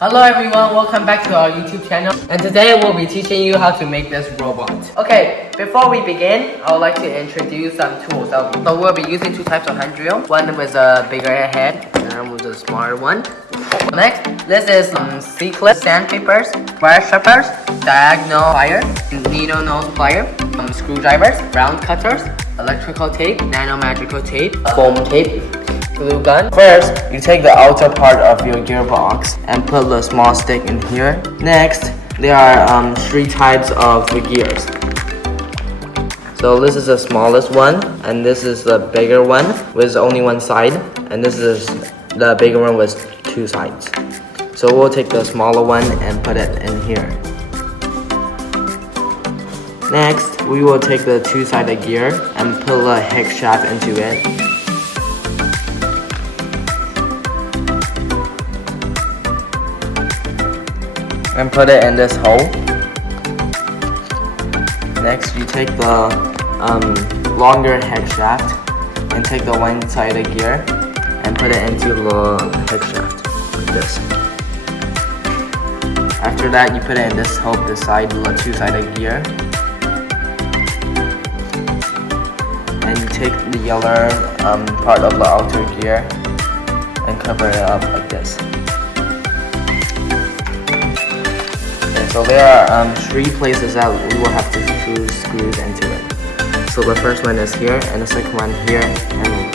Hello everyone, welcome back to our YouTube channel, and today we'll be teaching you how to make this robot. Okay, before we begin, I would like to introduce some tools. So we'll be using two types of hand drill, one with a bigger head and one with a smaller one. Next, this is C-clips, sandpapers, wire strippers, diagonal plier, needle nose plier, screwdrivers, round cutters, electrical tape, nano magical tape, foam tape, glue gun. First, you take the outer part of your gearbox and put the small stick in here. Next, there are three types of gears. So this is the smallest one, and this is the bigger one with only one side, and this is the bigger one with two sides. So we'll take the smaller one and put it in here. Next, we will take the two-sided gear and put a hex shaft into it. And put it in this hole. Next, you take the longer hex shaft and take the one-sided gear and put it into the hex shaft like this. After that, you put it in this hole beside the two-sided gear, and you take the yellow part of the outer gear and cover it up like this. So there are three places that we will have to screws into it. So the first one is here, and the second one here, and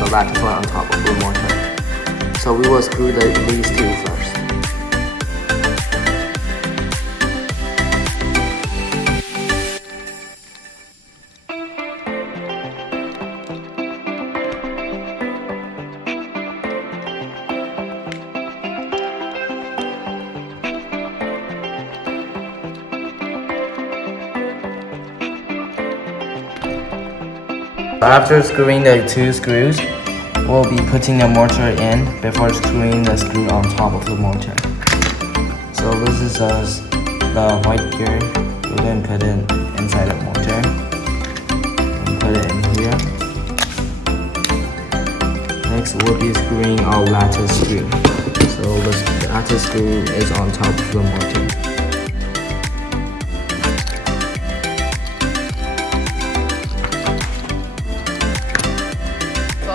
the last one on top of the mortar. So we will screw these two first. After screwing the two screws, we'll be putting the mortar in before screwing the screw on top of the mortar. So this is the white gear. We're going to put it inside the mortar and put it in here. Next, we'll be screwing our lattice screw. So the lattice screw is on top of the mortar.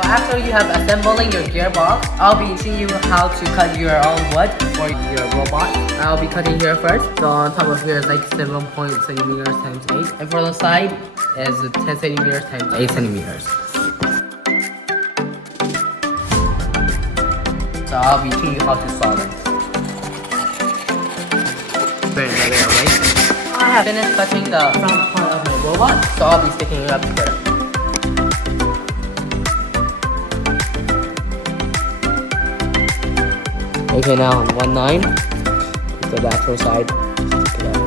After you have assembling your gearbox, I'll be teaching you how to cut your own wood for your robot. I'll be cutting here first. So on top of here is like 7 centimeters times 8. And for the side is 10 centimeters times 8 centimeters. So I'll be teaching you how to solder. Put it in the way. I have finished cutting the front part of my robot, so I'll be sticking it up together. Okay, now on 1/9, the lateral side, stick it up.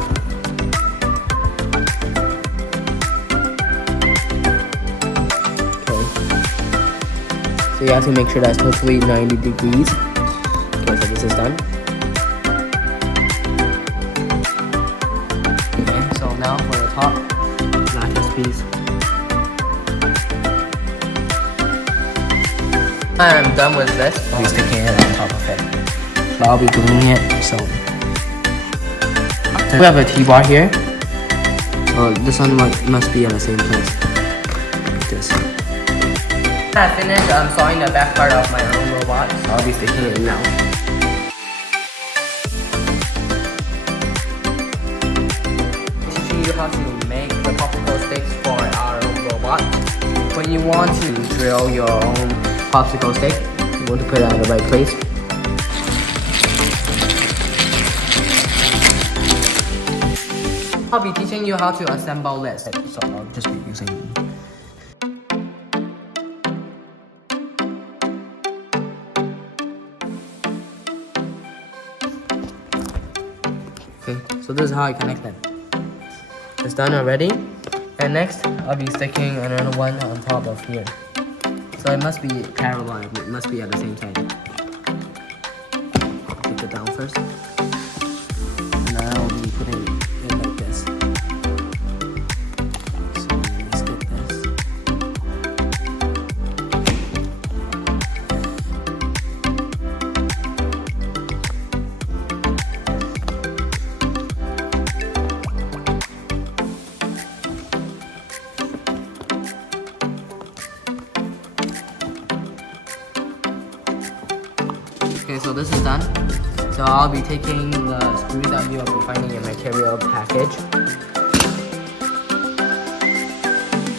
Okay. So you have to make sure that's totally 90 degrees. Okay, so this is done. Okay, so now for the top lattice piece. I'm done with this. I'll be sticking it on top of it. So I'll be gluing it. So we have a T-bar here. So this one must be in the same place. Like this. I finished sawing the back part of my own robot. So I'll be sticking it in now. Teaching you how to make the popsicle sticks for our robot. When you want to drill your own popsicle stick, you want to put it in the right place. I'll be teaching you how to assemble this, so I'll just be using Okay, so this is how I connect them. It's done already. And next, I'll be sticking another one on top of here. So it must be parallel, it must be at the same time. Take it down first. And then I'll be putting it like this. So let's get this. this is done. So I'll be taking the screws that you will be finding in material package.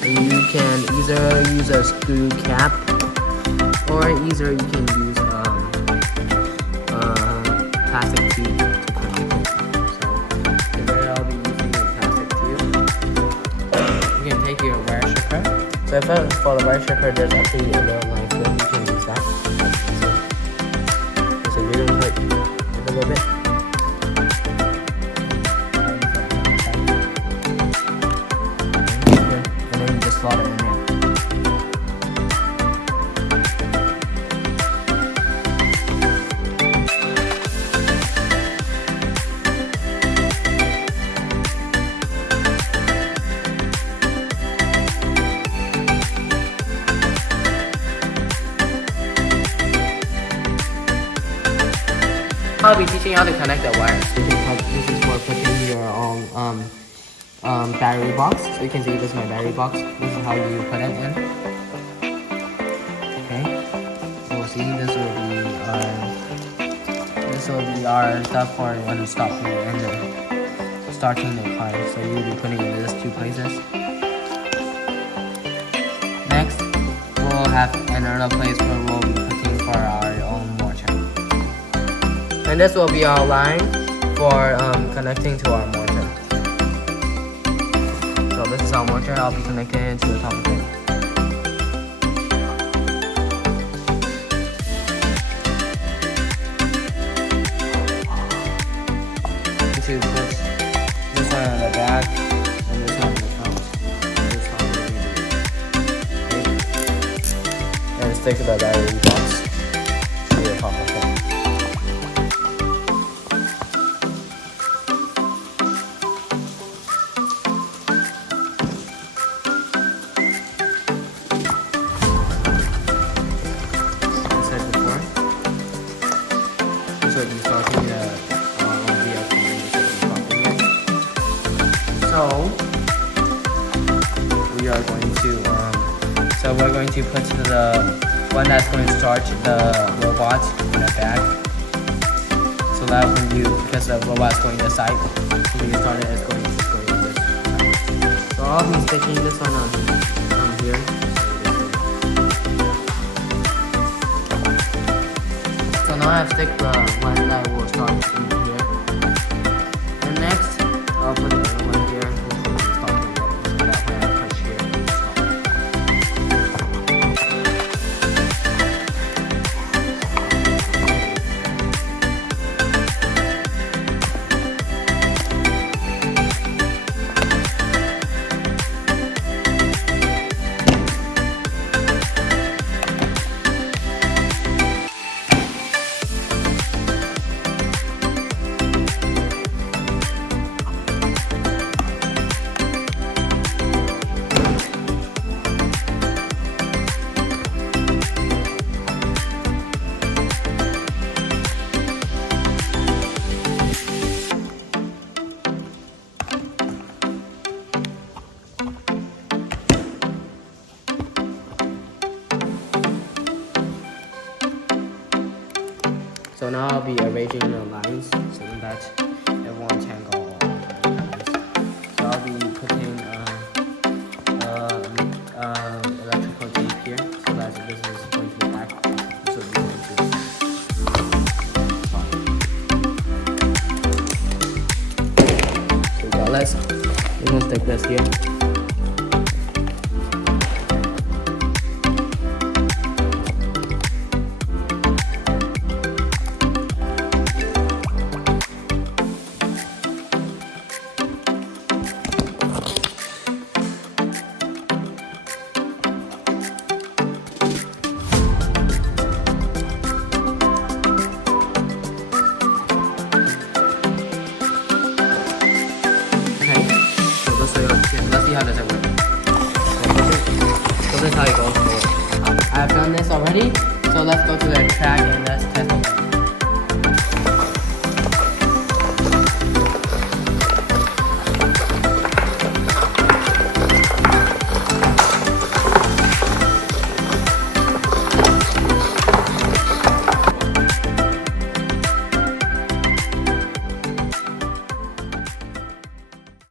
You can either use a screw cap, or either you can use plastic tube to connect it. So today I'll be using a plastic tube. You can take your wire striker. So for the wire striker, there's actually a little knife that you can use that. So you're gonna put a little bit. And then you just slot it in there. I'll be teaching you how to connect the wires. This is for putting your own battery box. So you can see this is my battery box. This is how you put it in. Okay. So see, this will be our stuff for when stopping and starting the car. So you'll be putting it in these two places. Next, we'll have another place where we'll be putting for our own mortar. And this will be our line for connecting to our mortar. So this is our mortar. I'll be connecting it to the top of it. To put this one on the back and this one on the front. This one okay. And stick the battery box to the top of it. So we're going to put the one that's going to start the robot in the back. So that when because the robot's going this side, so when you start it, it's going this side. So I'll be sticking this one on here. So now I have stick the one that will start in here. And next, I'll put the other one here. So now I'll be arranging the lines so that everyone can go on the lines. So I'll be putting electrical tape here so that this is going to be back. So we're going to so we got this. We're going to stick this here. Let's see how does it work. So this is how it goes. I've done this already, so let's go to the track and let's test it.